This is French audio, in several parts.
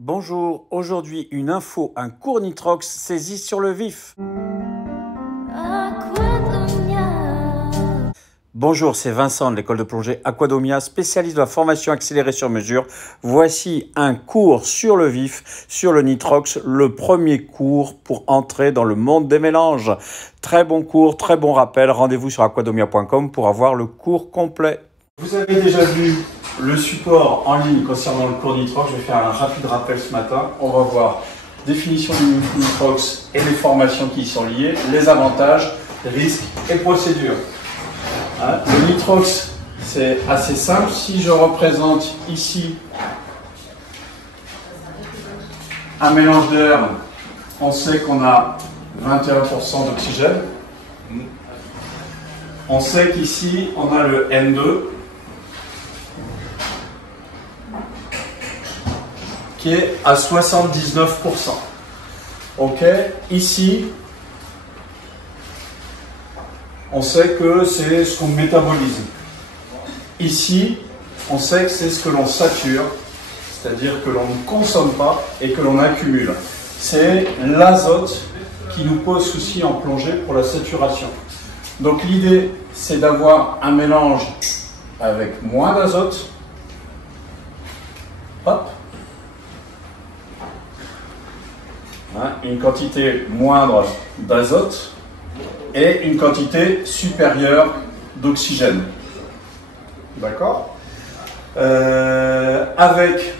Bonjour, aujourd'hui une info, un cours nitrox saisi sur le vif. Bonjour, c'est Vincent de l'école de plongée Aquadomia, spécialiste de la formation accélérée sur mesure. Voici un cours sur le vif, sur le nitrox, le premier cours pour entrer dans le monde des mélanges. Très bon cours, très bon rappel, rendez-vous sur aquadomia.com pour avoir le cours complet. Vous avez déjà vu le support en ligne concernant le cours nitrox. Je vais faire un rapide rappel ce matin. On va voir définition du nitrox et les formations qui y sont liées, les avantages, risques et procédures. Le nitrox, c'est assez simple. Si je représente ici un mélange d'air, on sait qu'on a 21% d'oxygène. On sait qu'ici, on a le N2 qui est à 79%. Ok, ici, on sait que c'est ce qu'on métabolise. Ici, on sait que c'est ce que l'on sature, c'est-à-dire que l'on ne consomme pas et que l'on accumule. C'est l'azote qui nous pose souci en plongée pour la saturation. Donc l'idée, c'est d'avoir un mélange avec moins d'azote. Hop. Une quantité moindre d'azote et une quantité supérieure d'oxygène. D'accord ? Avec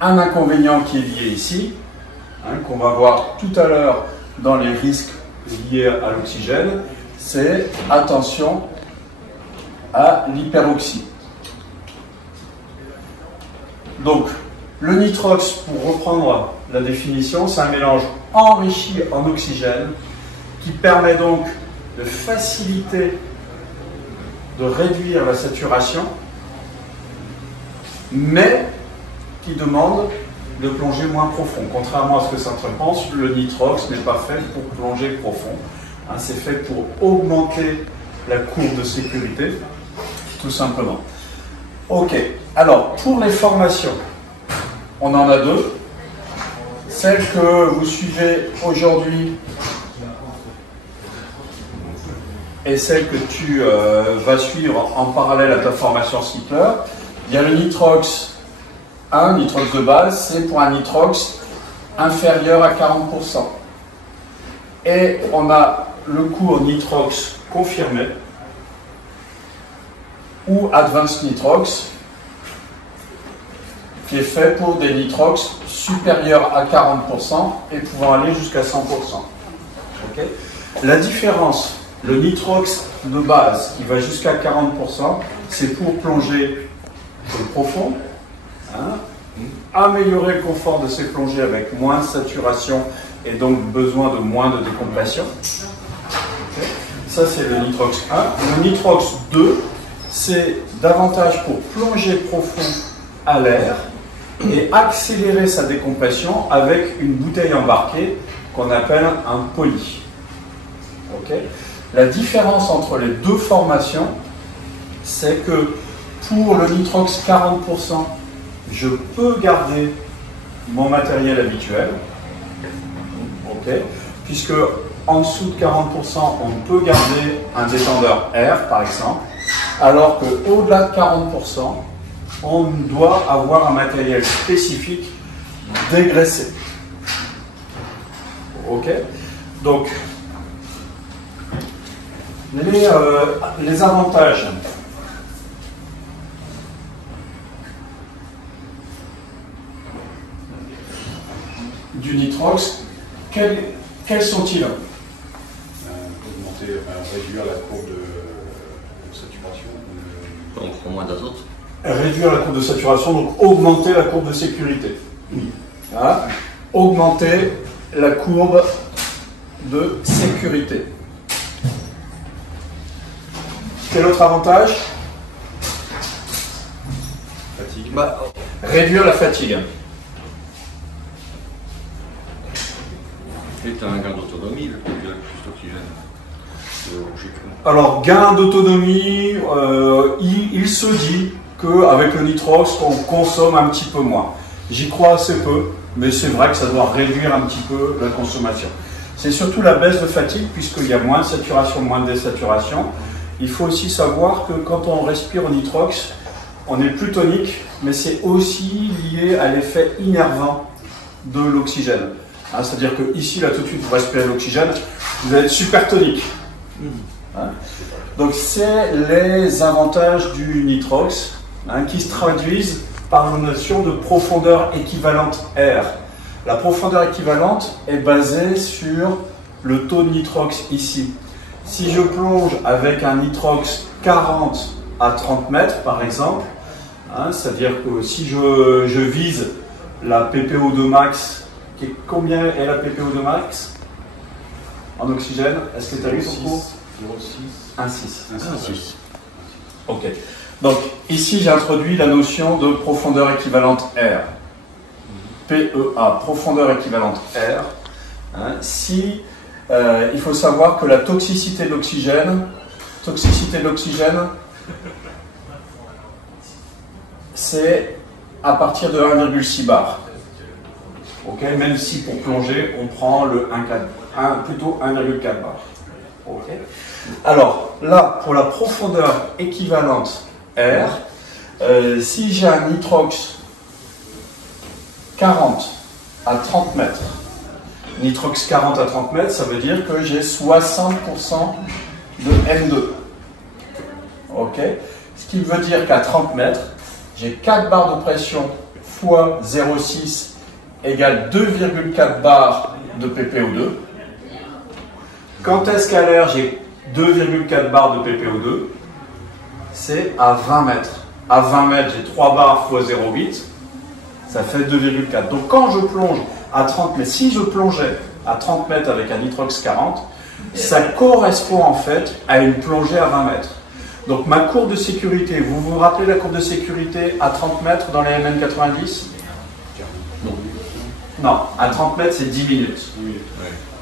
un inconvénient qui est lié ici, qu'on va voir tout à l'heure dans les risques liés à l'oxygène, c'est attention à l'hyperoxie. Donc, le nitrox, pour reprendre la définition, c'est un mélange enrichi en oxygène qui permet donc de faciliter, de réduire la saturation, mais qui demande de plonger moins profond. Contrairement à ce que certains pensent, le nitrox n'est pas fait pour plonger profond. C'est fait pour augmenter la courbe de sécurité, tout simplement. Ok, alors pour les formations, on en a deux. Celle que vous suivez aujourd'hui et celle que tu vas suivre en parallèle à ta formation Skipper. Il y a le nitrox 1, nitrox de base, c'est pour un nitrox inférieur à 40%. Et on a le cours nitrox confirmé ou advanced nitrox, qui est fait pour des nitrox supérieurs à 40% et pouvant aller jusqu'à 100%. Okay. La différence, le nitrox de base qui va jusqu'à 40%, c'est pour plonger profond, améliorer le confort de ces plongées avec moins de saturation et donc besoin de moins de décompression. Okay. Ça, c'est le nitrox 1. Le nitrox 2, c'est davantage pour plonger profond à l'air et accélérer sa décompression avec une bouteille embarquée qu'on appelle un poly. Okay. La différence entre les deux formations, c'est que pour le nitrox 40%, je peux garder mon matériel habituel, okay, puisque en dessous de 40%, on peut garder un détendeur air, par exemple, alors qu'au-delà de 40%, on doit avoir un matériel spécifique dégraissé. Ok ? Donc, les avantages. Du nitrox, quels sont-ils ? Réduire la courbe de saturation. On prend moins d'azote. Réduire la courbe de saturation, donc augmenter la courbe de sécurité. Augmenter la courbe de sécurité. Quel autre avantage ? Fatigue. Réduire la fatigue. Et tu as un gain d'autonomie, vu que tu as plus d'oxygène. Alors, gain d'autonomie, il se dit qu'avec le nitrox, on consomme un petit peu moins. J'y crois assez peu, mais c'est vrai que ça doit réduire un petit peu la consommation. C'est surtout la baisse de fatigue, puisqu'il y a moins de saturation, moins de désaturation. Il faut aussi savoir que quand on respire au nitrox, on est plus tonique, mais c'est aussi lié à l'effet innervant de l'oxygène. Hein, c'est-à-dire que ici, là, tout de suite, vous respirez l'oxygène, vous allez être super tonique. Hein. Donc, c'est les avantages du nitrox qui se traduisent par la notion de profondeur équivalente R. La profondeur équivalente est basée sur le taux de nitrox ici. Si je plonge avec un nitrox 40 à 30 mètres, par exemple, hein, c'est-à-dire que si je vise la PPO2 max, combien est la PPO2 max en oxygène? Est-ce que tu as lu son cours? 0,6. 1,6. Ok. Donc, ici, j'ai introduit la notion de profondeur équivalente R. PEA, profondeur équivalente R. Hein, il faut savoir que la toxicité de l'oxygène, c'est à partir de 1,6 bar. Okay, même si pour plonger, on prend plutôt 1,4 bar. Okay. Alors, là, pour la profondeur équivalente R, si j'ai un nitrox 40 à 30 mètres, nitrox 40 à 30 mètres, ça veut dire que j'ai 60% de N2. Ok. Ce qui veut dire qu'à 30 mètres, j'ai 4 bars de pression fois 0,6 égale 2,4 bars de PPO2. Quand est-ce qu'à l'air j'ai 2,4 bars de PPO2? C'est à 20 mètres. À 20 mètres, j'ai 3 bars fois 0,8. Ça fait 2,4. Donc quand je plonge à 30 mètres, si je plongeais à 30 mètres avec un nitrox 40, ça correspond en fait à une plongée à 20 mètres. Donc ma courbe de sécurité, vous vous rappelez la courbe de sécurité à 30 mètres dans les MN90? Non, à 30 mètres c'est 10 minutes.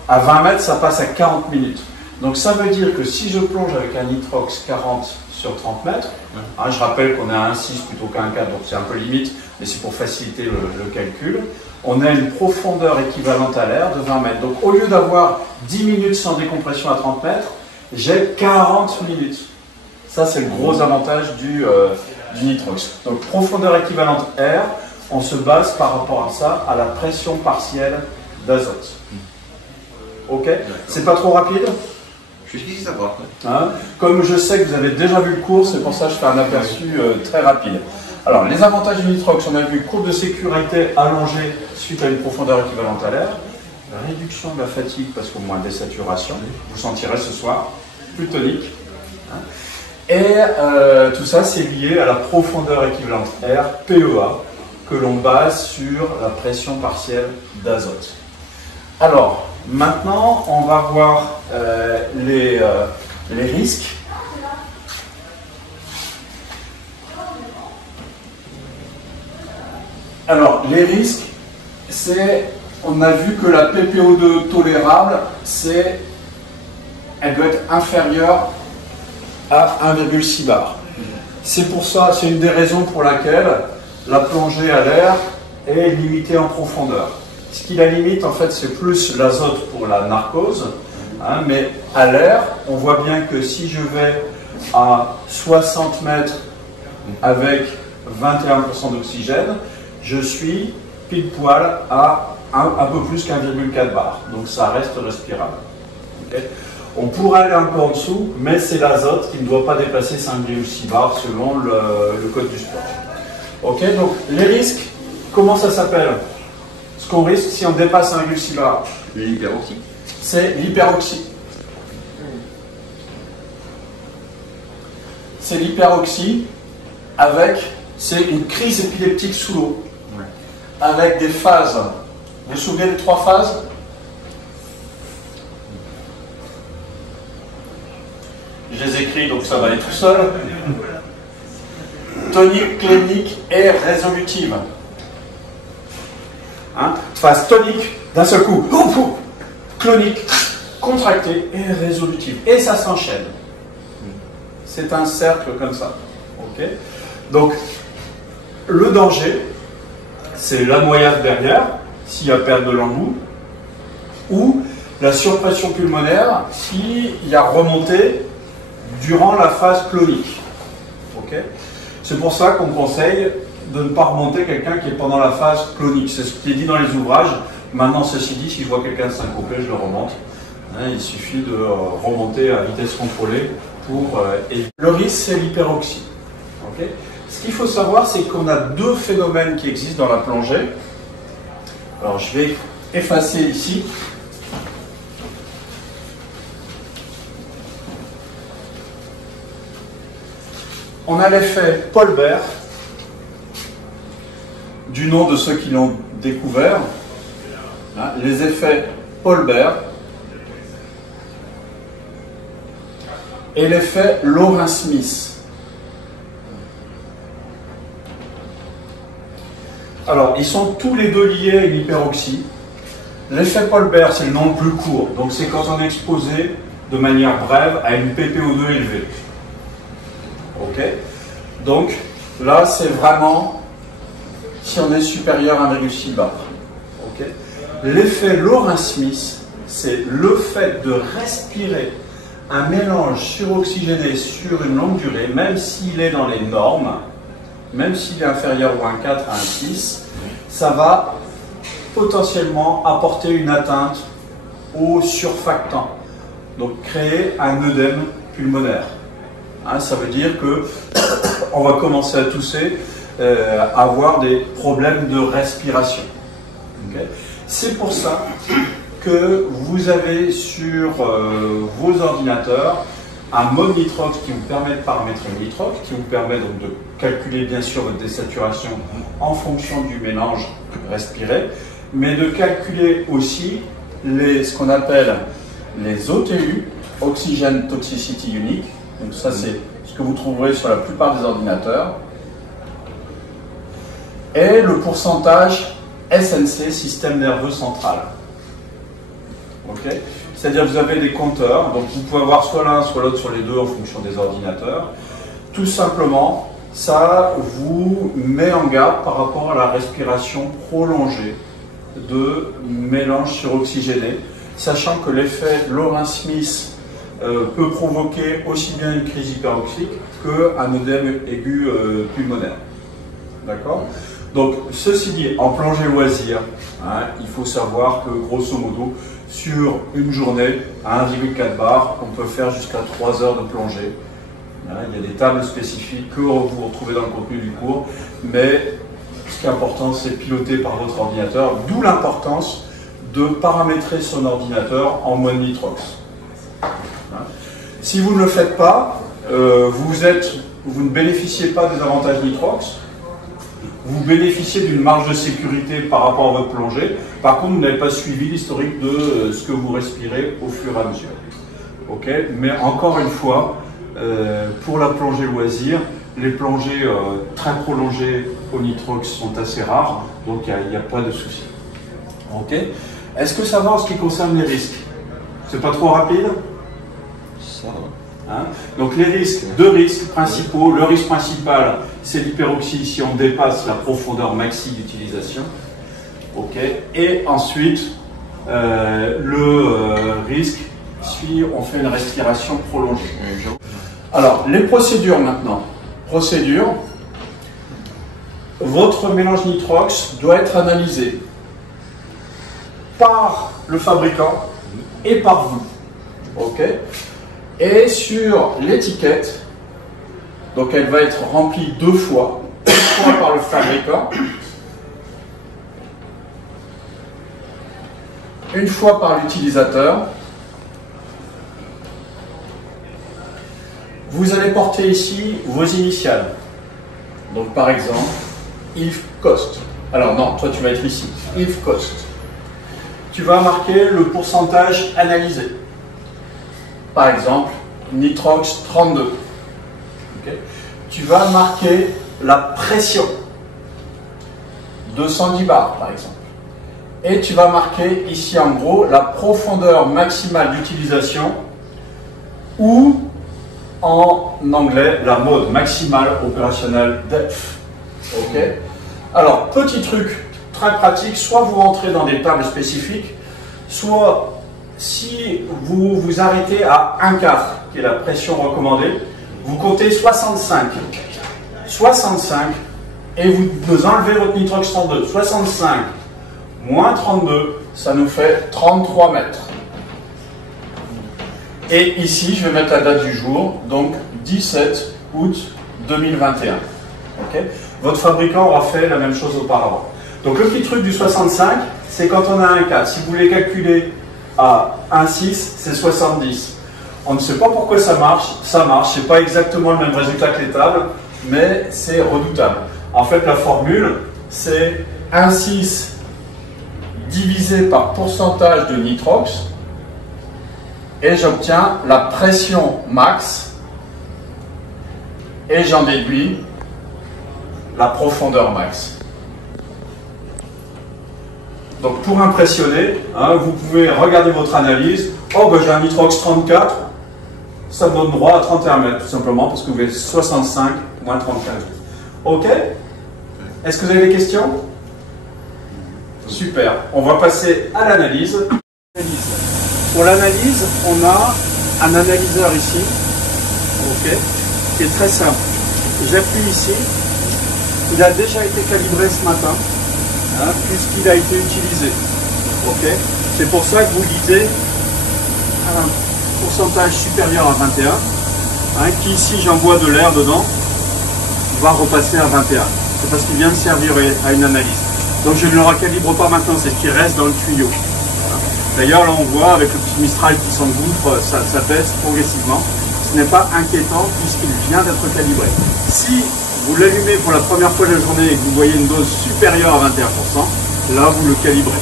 À 20 mètres ça passe à 40 minutes. Donc ça veut dire que si je plonge avec un nitrox 40 sur 30 mètres, hein, je rappelle qu'on est à 1,6 plutôt qu'à 1,4, donc c'est un peu limite, mais c'est pour faciliter le calcul, on a une profondeur équivalente à l'air de 20 mètres. Donc au lieu d'avoir 10 minutes sans décompression à 30 mètres, j'ai 40 minutes. Ça c'est le gros avantage du nitrox. Donc profondeur équivalente R, on se base par rapport à ça, à la pression partielle d'azote. Ok? C'est pas trop rapide? Jusqu'ici, ça va. Hein? Comme je sais que vous avez déjà vu le cours, c'est pour ça que je fais un aperçu très rapide. Alors, les avantages du nitrox, on a vu courbe de sécurité allongée suite à une profondeur équivalente à l'air, la réduction de la fatigue parce qu'au moins désaturation, vous sentirez ce soir, plus tonique. Hein? Et tout ça, c'est lié à la profondeur équivalente R, PEA, que l'on base sur la pression partielle d'azote. Alors, maintenant, on va voir les risques. Alors, les risques, c'est, on a vu que la PPO2 tolérable, elle doit être inférieure à 1,6 bar. C'est pour ça, c'est une des raisons pour laquelle la plongée à l'air est limitée en profondeur. Ce qui la limite, en fait, c'est plus l'azote pour la narcose, hein, mais à l'air, on voit bien que si je vais à 60 mètres avec 21% d'oxygène, je suis pile poil à un peu plus qu'1,4 bar. Donc ça reste respirable. Okay. On pourrait aller un peu en dessous, mais c'est l'azote qui ne doit pas dépasser 5,6 bars selon le code du sport. Ok, donc les risques, comment ça s'appelle? Ce qu'on risque si on dépasse 1,6 bar? L'hyperoxie. C'est l'hyperoxie. C'est l'hyperoxie c'est une crise épileptique sous l'eau. Ouais. Avec des phases. Vous vous souvenez des 3 phases? Je les écris, donc ça va aller tout seul. Tonique, clénique et résolutive. Hein? Phase tonique, d'un seul coup. Clonique, contractée et résolutive. Et ça s'enchaîne. C'est un cercle comme ça. Okay. Donc, le danger, c'est la noyade derrière, s'il y a perte de l'embout, ou la surpression pulmonaire, s'il y a remontée durant la phase clonique. Okay. C'est pour ça qu'on conseille de ne pas remonter quelqu'un qui est pendant la phase clonique. C'est ce qui est dit dans les ouvrages. Maintenant, ceci dit, si je vois quelqu'un syncopé, je le remonte. Il suffit de remonter à vitesse contrôlée pour éviter. Le risque, c'est l'hyperoxie. Okay. Ce qu'il faut savoir, c'est qu'on a deux phénomènes qui existent dans la plongée. Alors, je vais effacer ici. On a l'effet Polbert, du nom de ceux qui l'ont découvert. Les effets Polbert et l'effet Lorin-Smith. Alors, ils sont tous les deux liés à une hyperoxie. L'effet Polbert, c'est le nom le plus court. Donc, c'est quand on est exposé de manière brève à une PPO2 élevée. Ok. Donc, là, c'est vraiment si on est supérieur à 1,6 bar. Okay. L'effet Lorin-Smith, c'est le fait de respirer un mélange suroxygéné sur une longue durée, même s'il est dans les normes, même s'il est inférieur ou 1,4 à 1,6, ça va potentiellement apporter une atteinte au surfactant, donc créer un œdème pulmonaire. Ça veut dire qu'on va commencer à tousser, avoir des problèmes de respiration. Okay. C'est pour ça que vous avez sur vos ordinateurs un mode nitrox qui vous permet de paramétrer le nitrox, qui vous permet donc de calculer bien sûr votre désaturation en fonction du mélange respiré, mais de calculer aussi ce qu'on appelle les OTU, Oxygen Toxicity Unique. Donc ça, c'est ce que vous trouverez sur la plupart des ordinateurs. Et le pourcentage SNC, système nerveux central. Okay. C'est-à-dire que vous avez des compteurs, donc vous pouvez avoir soit l'un, soit l'autre, soit les deux en fonction des ordinateurs. Tout simplement, ça vous met en garde par rapport à la respiration prolongée de mélange suroxygéné, sachant que l'effet Lorin-Smith peut provoquer aussi bien une crise hyperoxique qu'un œdème aigu pulmonaire. D'accord? Donc, ceci dit, en plongée loisir, il faut savoir que, grosso modo, sur une journée, à 1,4 bar, on peut faire jusqu'à 3 heures de plongée. Il y a des tables spécifiques que vous retrouvez dans le contenu du cours, mais ce qui est important, c'est piloter par votre ordinateur, d'où l'importance de paramétrer son ordinateur en mode nitrox. Si vous ne le faites pas, vous ne bénéficiez pas des avantages nitrox, vous bénéficiez d'une marge de sécurité par rapport à votre plongée. Par contre, vous n'avez pas suivi l'historique de ce que vous respirez au fur et à mesure. Okay. Mais encore une fois, pour la plongée loisir, les plongées très prolongées au nitrox sont assez rares, donc il n'y a pas de souci. Okay. Est-ce que ça va en ce qui concerne les risques? C'est pas trop rapide? Ça va. Donc les risques, deux risques principaux. Le risque principal, c'est l'hyperoxie si on dépasse la profondeur maxi d'utilisation. Okay. Et ensuite, le risque si on fait une respiration prolongée. Alors, les procédures maintenant. Procédure. Votre mélange nitrox doit être analysé par le fabricant et par vous. Okay. Et sur l'étiquette, donc elle va être remplie 2 fois, une fois par le fabricant, une fois par l'utilisateur. Vous allez porter ici vos initiales. Donc par exemple, Yves Coste. Alors non, toi tu vas être ici, Yves Coste. Tu vas marquer le pourcentage analysé. Par exemple, nitrox 32. Okay. Tu vas marquer la pression, 210 bars par exemple. Et tu vas marquer ici en gros la profondeur maximale d'utilisation ou en anglais la mode Maximal Operational Depth. Ok. Alors, petit truc très pratique, soit vous rentrez dans des tables spécifiques, soit si vous vous arrêtez à 1,4, qui est la pression recommandée, vous comptez 65. 65, et vous enlevez votre nitrox 32. 65 moins 32, ça nous fait 33 mètres. Et ici, je vais mettre la date du jour, donc 17 août 2021. Okay. Votre fabricant aura fait la même chose auparavant. Donc le petit truc du 65, c'est quand on a un 4. Si vous voulez calculer à 1,6, c'est 70. On ne sait pas pourquoi ça marche, c'est pas exactement le même résultat que les tables, mais c'est redoutable. En fait, la formule, c'est 1,6 divisé par pourcentage de nitrox, et j'obtiens la pression max, et j'en déduis la profondeur max. Donc pour impressionner, hein, vous pouvez regarder votre analyse. Oh, ben, j'ai un nitrox 34, ça me donne droit à 31 mètres, tout simplement, parce que vous avez 65 moins 35. Ok? Est-ce que vous avez des questions? Super. On va passer à l'analyse. Pour l'analyse, on a un analyseur ici, ok, qui est très simple. J'appuie ici. Il a déjà été calibré ce matin, hein, puisqu'il a été utilisé. Okay. C'est pour ça que vous lisez un pourcentage supérieur à 21, hein, qui, si j'envoie de l'air dedans, va repasser à 21. C'est parce qu'il vient de servir à une analyse. Donc je ne le recalibre pas maintenant, c'est ce qui reste dans le tuyau. D'ailleurs, là on voit avec le petit Mistral qui s'engouffre, ça baisse progressivement. Ce n'est pas inquiétant puisqu'il vient d'être calibré. Si vous l'allumez pour la première fois de la journée et que vous voyez une dose supérieure à 21%, là vous le calibrez.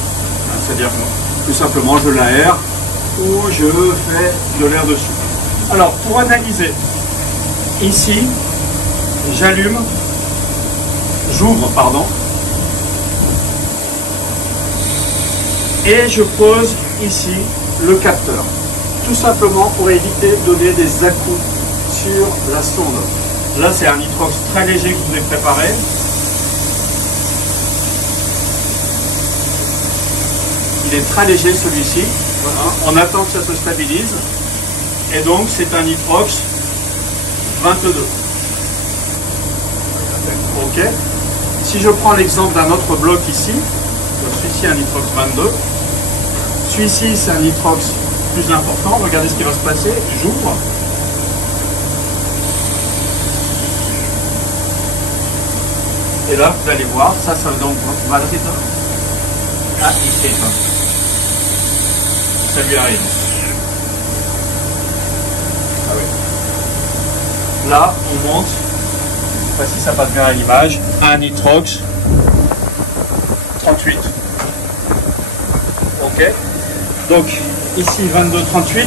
C'est-à-dire que tout simplement je l'aère ou je fais de l'air dessus. Alors pour analyser, ici, j'ouvre, pardon, et je pose ici le capteur. Tout simplement pour éviter de donner des à-coups sur la sonde. Là, c'est un nitrox très léger que je vous ai préparé. Il est très léger celui-ci. Voilà. On attend que ça se stabilise. Et donc, c'est un nitrox 22. Ok. Si je prends l'exemple d'un autre bloc ici, celui-ci un nitrox 22. Celui-ci, c'est un nitrox plus important. Regardez ce qui va se passer. J'ouvre. Et là, vous allez voir, ça donc va le éteindre. Ah, il s'éteint. Ça lui arrive. Ah oui. Là, on monte, je ne sais pas si ça passe bien à l'image, un nitrox 38. Ok. Donc, ici 22-38.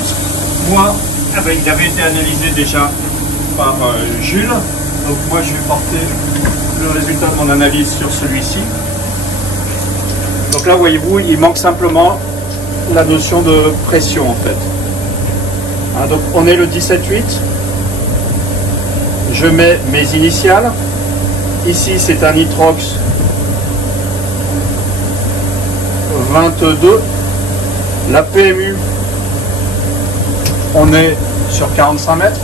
Moi, ah ben, il avait été analysé déjà par Jules. Donc moi, je vais porter le résultat de mon analyse sur celui-ci. Donc là, voyez-vous, il manque simplement la notion de pression en fait. Hein, donc on est le 17,8. Je mets mes initiales. Ici, c'est un nitrox 22. La PMU, on est sur 45 mètres.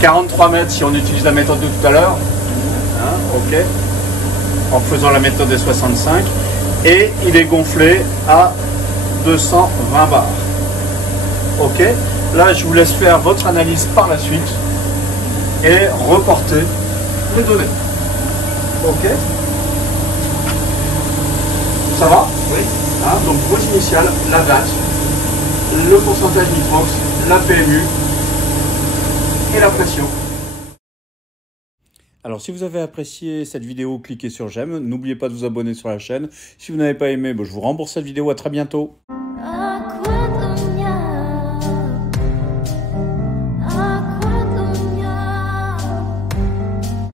43 mètres si on utilise la méthode de tout à l'heure, hein, ok, en faisant la méthode des 65, et il est gonflé à 220 bars. Ok, là je vous laisse faire votre analyse par la suite et reporter les données. Ok, ça va? Oui. Hein, donc vos initiales, la date, le pourcentage nitrox, la PMU et la pression. Alors si vous avez apprécié cette vidéo, cliquez sur j'aime. N'oubliez pas de vous abonner sur la chaîne. Si vous n'avez pas aimé, je vous rembourse cette vidéo. À très bientôt.